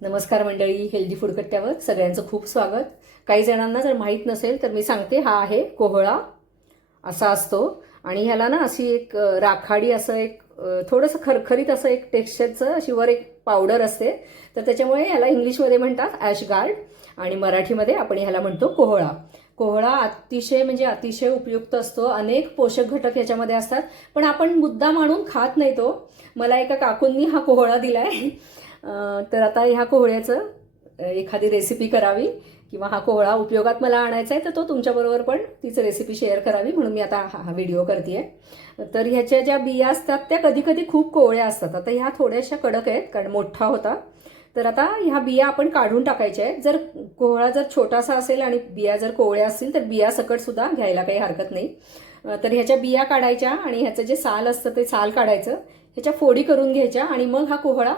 नमस्कार मंडळी healthy food कट्ट्यावर सगळ्यांचं खूप स्वागत. काही जणांना जर माहीत नसेल तर मी सांगते हा आहे कोहळा. असा असतो. आणि ह्याला ना अशी एक राखाडी असं एक थोडंसं खरखरीत असं एक टेक्स्चरचं अशी वर एक पावडर असते. तर त्याच्यामुळे ह्याला इंग्लिशमध्ये म्हणतात ॲश गार्ड आणि मराठीमध्ये आपण ह्याला म्हणतो कोहळा. कोहळा अतिशय म्हणजे अतिशय उपयुक्त असतो. अनेक पोषक घटक याच्यामध्ये असतात. पण आपण मुद्दा मानून खात नाही तो. मला एका काकूंनी हा कोहळा दिला आहे तर आता ह्या कोहळ्याचं एखादी रेसिपी करावी किंवा हा कोहळा उपयोगात मला आणायचा आहे तर तो तुमच्याबरोबर पण तीच रेसिपी शेअर करावी म्हणून मी आता हा हा व्हिडिओ करते तर ह्याच्या ज्या बिया असतात त्या कधी कधी खूप कोवळ्या असतात. आता ह्या थोड्याशा कडक आहेत कारण मोठा होता. तर आता ह्या बिया आपण काढून टाकायच्या आहेत. जर कोहळा जर छोटासा असेल आणि बिया जर कोवळ्या असतील तर बिया सकट सुद्धा घ्यायला काही हरकत नाही. तर ह्याच्या बिया काढायच्या आणि ह्याचं जे साल असतं ते साल काढायचं. ह्याच्या फोडी करून घ्यायच्या आणि मग हा कोहळा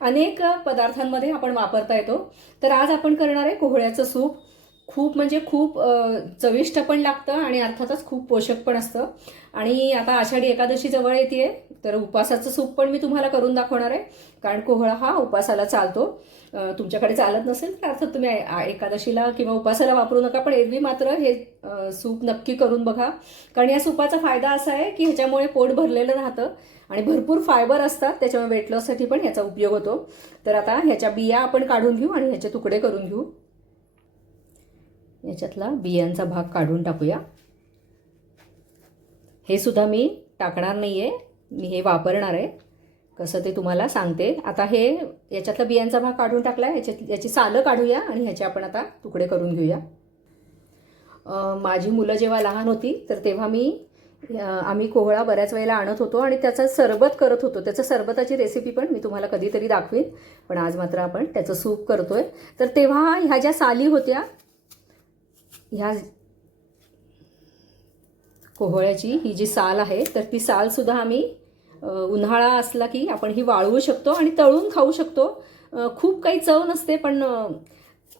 अनेक पदार्थांमध्ये आपण वापरता येतो. तर आज आपण करणार आहे कोहळ्याचं सूप. खूप म्हणजे खूप चविष्ट पण लागतं आणि अर्थातच खूप पोषक पण असतं. आणि आता आषाढी एकादशी जवळ येते तर उपासाचं सूप पण मी तुम्हाला करून दाखवणार आहे. कारण कोहळा हा उपासाला चालतो. तुमच्याकडे चालत नसेल तर अर्थात तुम्ही एकादशीला किंवा उपासाला वापरू नका पण एरवी मात्र हे सूप नक्की करून बघा. कारण या सूपाचा फायदा असा आहे की ह्याच्यामुळे पोट भरलेलं राहतं आणि भरपूर फायबर असतात त्याच्यामुळे वेट लॉससाठी पण ह्याचा उपयोग होतो. तर आता ह्याच्या बिया आपण काढून घेऊ आणि ह्याचे तुकडे करून घेऊ. याच्यातला बियांचा भाग काढून टाकूया. हे सुद्धा मी टाकणार नाही आहे मी हे वापरणार आहे. कसं ते तुम्हाला सांगते. आता हे याच्यातला बियांचा भाग काढून टाकला आहे याच्यात याची सालं काढूया आणि ह्याचे आपण आता तुकडे करून घेऊया. माझी मुलं जेव्हा लहान होती तर तेव्हा मी आम्ही कोहळा बऱ्याच वेळेला आणत होतो आणि त्याचं सरबत करत होतो. त्याचं सरबताची रेसिपी पण मी तुम्हाला कधीतरी दाखवीन. पण आज मात्र आपण त्याचं सूप करतो आहे तर तेव्हा ह्या ज्या साली होत्या ह्या कोहळ्याची ही जी साल आहे तर ती सालसुद्धा आम्ही उन्हाळा असला की आपण ही वाळवू शकतो आणि तळून खाऊ शकतो. खूप काही चव नसते पण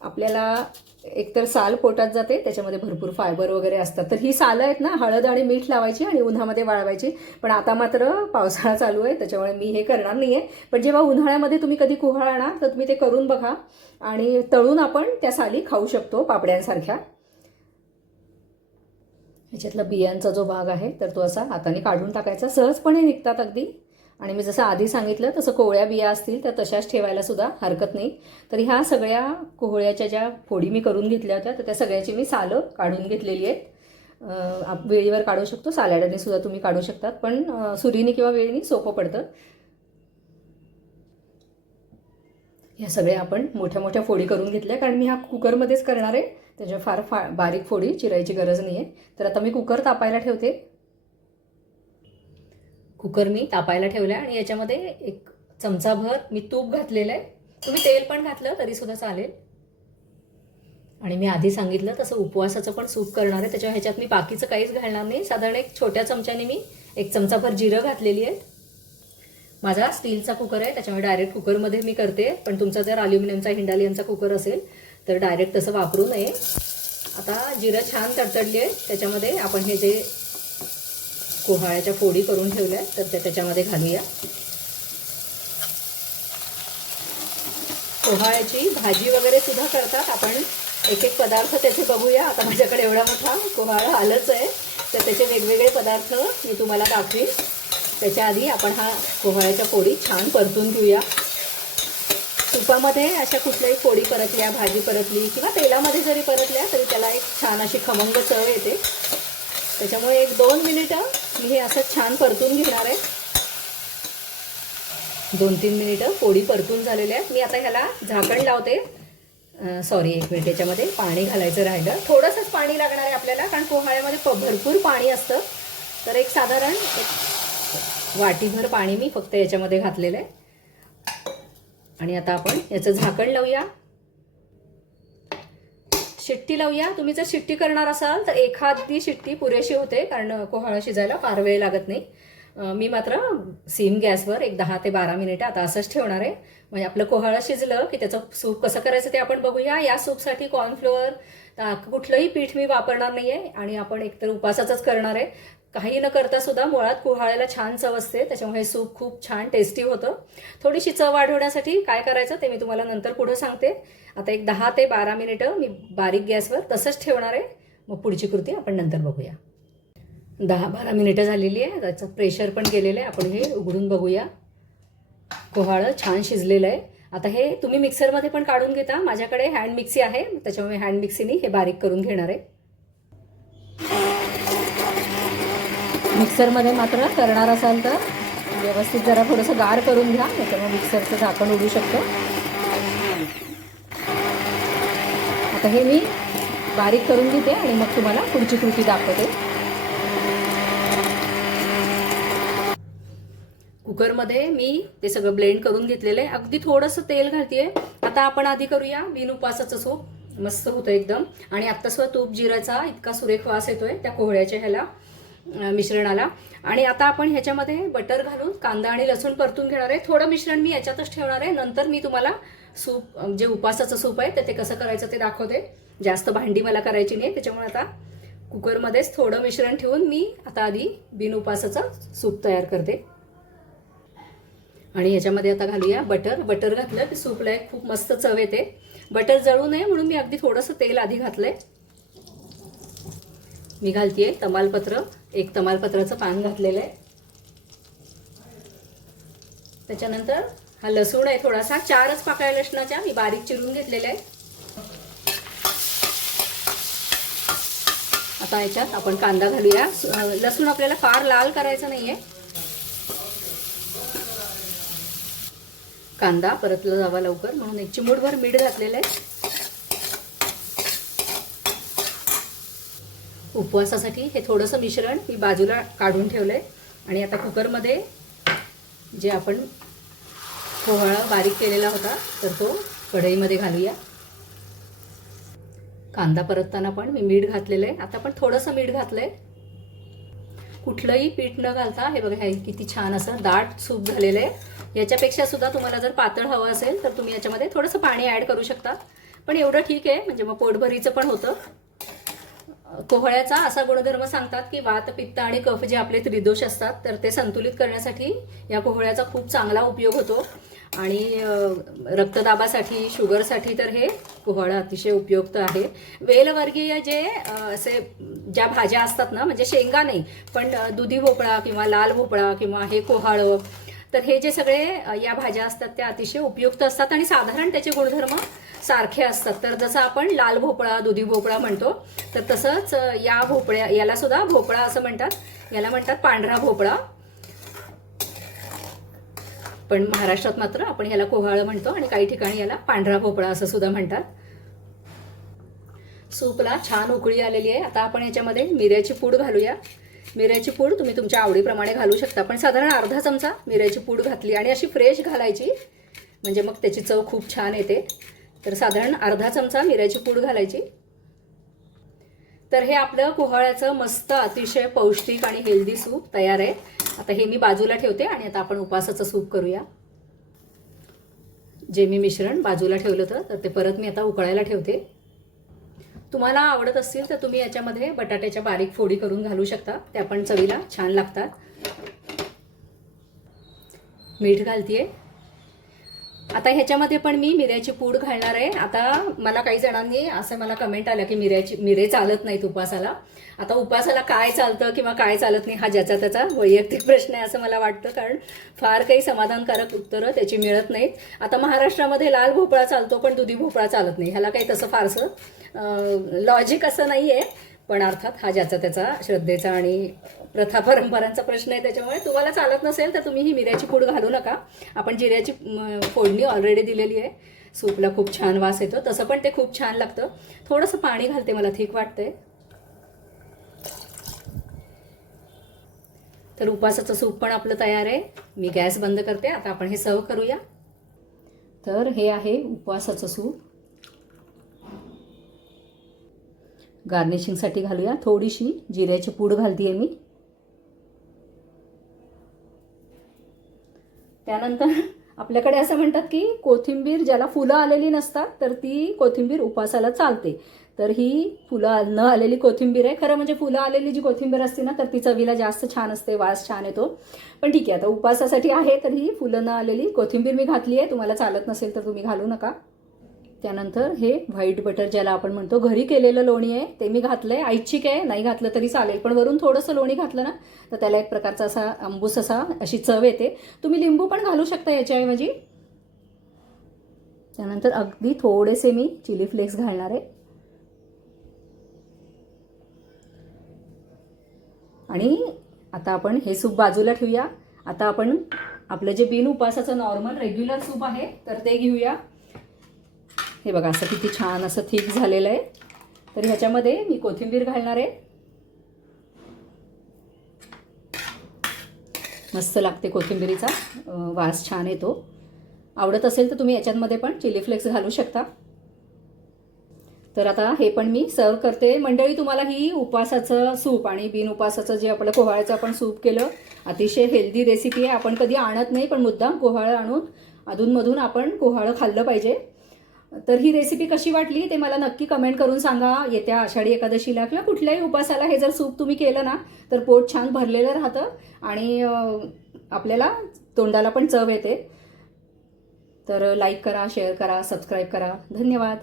आपल्याला एकतर साल पोटात जाते त्याच्यामध्ये भरपूर फायबर वगैरे असतात. तर ही सालं आहेत ना हळद आणि मीठ लावायची आणि उन्हामध्ये वाळवायची. पण आता मात्र पावसाळा चालू आहे त्याच्यामुळे मी हे करणार नाही आहे पण जेव्हा उन्हाळ्यामध्ये तुम्ही कधी कुहळ आणा तर तुम्ही ते करून बघा. आणि तळून आपण त्या साली खाऊ शकतो पापड्यांसारख्या. ह्याच्यातला बियांचा जो भाग आहे तर तो असा हाताने काढून टाकायचा. सहजपणे निघतात अगदी. आणि मी जसं आधी सांगितलं तसं कोवळ्या बिया असतील तर तशाच ठेवायला सुद्धा हरकत नाही. तर ह्या सगळ्या कोहळ्याच्या ज्या फोडी मी करून घेतल्या होत्या तर त्या सगळ्याची मी सालं काढून घेतलेली आहेत. आप- वेळीवर काढू शकतो. साल्याडाने सुद्धा तुम्ही काढू शकतात. पण सुरीने किंवा वेळीने सोपं पडतं. ह्या सगळ्या आपण मोठ्या मोठ्या फोडी करून घेतल्या. कारण मी हा कुकरमध्येच करणार. आहे त्याच्या फार फा बारीक फोडी चिरायची गरज नाही आहे तर आता मी कुकर तापायला ठेवते. कुकर मी तापायला ठेवला आणि याच्यामध्ये एक चमचाभर मी तूप घातलेलं आहे. तुम्ही तेल पण घातलं तरीसुद्धा चालेल. आणि मी आधी सांगितलं तसं उपवासाचं पण सूप करणार आहे. त्याच्या ह्याच्यात मी बाकीचं काहीच घालणार नाही. साधारण एक छोट्या चमच्याने मी एक चमचाभर जिरं घातलेली आहे. माझा स्टीलचा कुकर आहे त्याच्यामुळे डायरेक्ट कुकरमध्ये मी करते. पण तुमचा जर अल्युमिनियमचा हिंडालियनचा कुकर असेल तर डायरेक्ट तसं वापरू नये. आता जिरं छान तडतडली आहे त्याच्यामध्ये आपण हे जे कोहाळ्याच्या फोडी करून ठेवल्या तर त्या त्याच्यामध्ये घालूया. कोहाळ्याची भाजी वगैरे सुद्धा करतात. आपण एक एक पदार्थ त्याचे बघूया. आता माझ्याकडे एवढा मोठा कोहाळा आलंच आहे. तर त्याचे वेगवेगळे पदार्थ मी तुम्हाला दाखवीन. त्याच्या आधी आपण हा कोहळ्याच्या फोडी छान परतून घेऊया. तुपामध्ये अशा कुठल्याही फोडी परतल्या भाजी परतली किंवा तेलामध्ये जरी परतल्या तरी त्याला एक छान अशी खमंग चव येते. त्याच्यामुळे एक दोन मिनिटं मी हे असं छान परतून घेणार आहे. दोन तीन मिनिटं फोडी परतून झालेल्या आहेत. मी आता ह्याला झाकण लावते. सॉरी एक मिनिट याच्यामध्ये पाणी घालायचं राहिलं. थोडंसंच पाणी लागणार आहे आपल्याला कारण पोहाळ्यामध्ये प भरपूर पाणी असतं. तर एक साधारण एक वाटीभर पाणी मी फक्त याच्यामध्ये घातलेलं आहे. आणि आता आपण याचं झाकण लावूया. शिट्टी लावूया. तुम्ही जर शिट्टी करणार असाल तर एखादी शिट्टी पुरेशी होते कारण कोहाळा शिजायला फार वेळ लागत नाही. मी मात्र सीम गॅसवर एक दहा ते बारा मिनिटं आता असंच ठेवणार आहे. म्हणजे आपलं कोहाळं शिजलं की त्याचं सूप कसं करायचं ते आपण बघूया. या सूपसाठी कॉर्नफ्लोअर कुठलंही पीठ मी वापरणार नाही आहे आणि आपण एकतर उपासाचंच करणार आहे. काही न करता सुद्धा मुळात कुहाळ्याला छान चव असते. त्याच्यामुळे सूप खूप छान टेस्टी होतं. थोडीशी चव वाढवण्यासाठी काय करायचं ते मी तुम्हाला नंतर पुढं सांगते. आता एक दहा ते बारा मिनिटं मी बारीक गॅसवर तसंच ठेवणार आहे. मग पुढची कृती आपण नंतर बघूया. दहा बारा मिनिटं झालेली आहे. त्याचं प्रेशर पण गेलेलं आहे. आपण हे उघडून बघूया. कोहाळं छान शिजलेलं आहे. आता हे तुम्ही मिक्सरमध्ये पण काढून घेता. माझ्याकडे हँड मिक्सी आहे. त्याच्यामुळे हँड मिक्सीने हे बारीक करून घेणार आहे. मिक्सरमध्ये मात्र करणार असाल तर व्यवस्थित जरा थोडंसं गार करून घ्या त्याच्यामुळे मिक्सरचं झाकण उडू शकतो. आता हे मी बारीक करून घेते आणि मग तुम्हाला पुढची कृती दाखवते. कुकरमध्ये मी ते सगळं ब्लेंड करून घेतलेलं आहे. अगदी थोडंसं तेल घालते आता आपण आधी करूया बिन उपासाचं सूप. मस्त होतं एकदम. आणि आत्ता सुद्धा तूप जिराचा इतका सुरेख वास येतोय त्या कोहळ्याच्या ह्याला. मिश्रणाला. आणि आता आपण ह्याच्यामध्ये बटर घालून कांदा आणि लसूण परतून घेणार आहे. थोडं मिश्रण मी याच्यातच ठेवणार आहे. नंतर मी तुम्हाला सूप जे उपासाचं सूप आहे तर ते कसं करायचं ते दाखवते. जास्त भांडी मला करायची नाही. त्याच्यामुळे आता कुकरमध्येच थोडं मिश्रण ठेवून मी आता आधी बिनउपासाचं सूप तयार करते. आणि ह्याच्यामध्ये आता घालूया बटर. बटर घातलं की सूपला एक खूप मस्त चव येते. बटर जळू नये म्हणून मी अगदी थोडंसं तेल आधी घातलं आहे मी घालतीये तमालपत्र. एक तमालपत्राचं पान घातलेलं आहे. त्याच्यानंतर हा लसूण आहे थोडासा. चारच पाकळ्या लसणाच्या. मी बारीक चिरून घेतलेल्या आहे आता याच्यात आपण कांदा घालूया. लसूण आपल्याला फार लाल करायचा नाहीये. कांदा परतला जावा लवकर. म्हणून एक चिमूटभर मीठ घातलेलं आहे. उपवासासाठी हे थोडंसं मिश्रण मी बाजूला काढून ठेवलं आहे आणि आता कुकरमध्ये जे आपण पोहाळा बारीक केलेला होता तर तो कढईमध्ये घालूया. कांदा परतताना पण मी मीठ घातलेलं आहे आता पण थोडंसं मीठ घातलं आहे कुठलंही पीठ न घालता हे बघा हे किती छान असं दाट सूप झालेलं आहे याच्यापेक्षा सुद्धा तुम्हाला जर पातळ हवं असेल तर तुम्ही याच्यामध्ये थोडंसं पाणी ॲड करू शकता. पण एवढं ठीक आहे म्हणजे मग पोटभरीचं पण होतं. कोहळ्याचा असा गुणधर्म सांगतात की वात पित्त आणि कफ जे आपले त्रिदोष असतात तर ते संतुलित करण्यासाठी या कोहळ्याचा खूप चांगला उपयोग होतो. आणि रक्तदाबासाठी शुगरसाठी तर हे कोहळं अतिशय उपयुक्त आहे. वेलवर्गीय जे असे ज्या भाज्या असतात ना म्हणजे शेंगा नाही पण दुधी भोपळा किंवा लाल भोपळा किंवा हे कोहाळं तर हे जे सगळे या भाज्या असतात त्या अतिशय उपयुक्त असतात. आणि साधारण त्याचे गुणधर्म सारखे असतात. तर जसं आपण लाल भोपळा दुधी भोपळा म्हणतो तर तसंच या भोपळ्या याला सुद्धा भोपळा असं म्हणतात. याला म्हणतात पांढरा भोपळा. पण महाराष्ट्रात मात्र आपण याला कोहाळं म्हणतो आणि काही ठिकाणी याला पांढरा भोपळा असं सुद्धा म्हणतात. सूपला छान उकळी आलेली आहे. आता आपण याच्यामध्ये मिऱ्याची पूड घालूया. मिऱ्याची पूड तुम्ही तुमच्या आवडीप्रमाणे घालू शकता. पण साधारण अर्धा चमचा मिऱ्याची पूड घातली आणि अशी फ्रेश घालायची. म्हणजे मग त्याची चव खूप छान येते. तर साधारण अर्धा चमचा मिऱ्याची पूड घालायची. तर हे आपलं कोहळ्याचं मस्त अतिशय पौष्टिक आणि हेल्दी सूप तयार आहे. आता हे मी बाजूला ठेवते आणि आता आपण उपासाचं सूप करूया. जे मी मिश्रण बाजूला ठेवलं होतं तर ते परत मी आता उकळायला ठेवते. तुम्हाला आवडत असतील तर तुम्ही याच्यामध्ये बटाट्याच्या बारीक फोडी करून घालू शकता. त्या पण चवीला छान लागतात. मीठ घालतीये. आता ह्याच्यामध्ये पण मी मिऱ्याची पूड घालणार आहे. आता मला काही जणांनी असं मला कमेंट आलं की मिऱ्याची मिरे चालत नाहीत उपासाला आता उपासाला काय चालतं किंवा काय चालत नाही हा ज्याचा त्याचा वैयक्तिक प्रश्न आहे असं मला वाटतं कारण फार काही समाधानकारक उत्तरं त्याची मिळत नाहीत. आता महाराष्ट्रामध्ये लाल भोपळा चालतो पण दुधी भोपळा चालत नाही. ह्याला काही तसं फारसं लॉजिक असं नाही आहे पण अर्थात हा ज्याचा त्याचा श्रद्धेचा आणि प्रथा परंपरांचा प्रश्न आहे त्याच्यामुळे तुम्हाला चालत नसेल तर तुम्ही ही मिऱ्याची पूड घालू नका. आपण जिऱ्याची फोडणी ऑलरेडी दिलेली आहे. सूपला खूप छान वास येतो. तसं पण ते खूप छान लागतं. थोडंसं पाणी घालते मला ठीक वाटतंय. तर उपासाचं सूप पण आपलं तयार आहे. मी गॅस बंद करते. आता आपण हे सर्व करूया. तर हे आहे उपवासाचं सूप. गार्निशिंगसाठी घालूया. थोडीशी जिऱ्याची पूड घालते आहे मी. त्यानंतर आपल्याकडे असं म्हणतात की कोथिंबीर ज्याला फुलं आलेली नसतात तर ती कोथिंबीर उपासाला चालते. तर ही फुलं न आलेली कोथिंबीर आहे. खरं म्हणजे फुलं आलेली जी कोथिंबीर असते ना तर ती चवीला जास्त छान असते वास छान येतो. पण ठीक आहे आता उपासासाठी आहे तर ही फुलं न आलेली कोथिंबीर मी घातली आहे. तुम्हाला चालत नसेल तर तुम्ही घालू नका. त्यानंतर हे व्हाईट बटर ज्याला आपण म्हणतो घरी केलेलं लोणी आहे ते मी घातलं आहे ऐच्छिक आहे नाही घातलं तरी चालेल पण वरून थोडंसं लोणी घातलं ना तर त्याला एक प्रकारचा असा आंबूस असा अशी चव येते. तुम्ही लिंबू पण घालू शकता याच्याऐवजी. त्यानंतर अगदी थोडेसे मी चिली फ्लेक्स घालणार आहे. आणि आता आपण हे सूप बाजूला ठेवूया. आता आपण आपलं जे बिन उपासाचं नॉर्मल रेग्युलर सूप आहे तर ते घेऊया. हे बघा असं किती छान असं थिक झालेलं आहे. तर ह्याच्यामध्ये मी कोथिंबीर घालणार आहे. मस्त लागते कोथिंबिरीचा. वास छान येतो. आवडत असेल तर तुम्ही याच्यामध्ये पण चिली फ्लेक्स घालू शकता. तर आता हे पण मी सर्व करते. मंडळी तुम्हाला ही उपासाचं सूप आणि बिन उपासाचं जे आपलं कोहाळ्याचं आपण सूप केलं अतिशय हेल्दी रेसिपी आहे. आपण कधी आणत नाही पण मुद्दाम कोहाळं आणून अधूनमधून आपण कोहाळं खाल्लं पाहिजे. तर ही रेसिपी कशी वाटली ते मला नक्की कमेंट करून सांगा. येत्या आषाढी एकादशीला किंवा कुठल्याही उपासाला हे जर सूप तुम्ही केलं ना तर पोट छान भरलेलं राहतं आणि आपल्याला तोंडाला पण चव येते. तर लाईक करा शेअर करा सबस्क्राईब करा. धन्यवाद.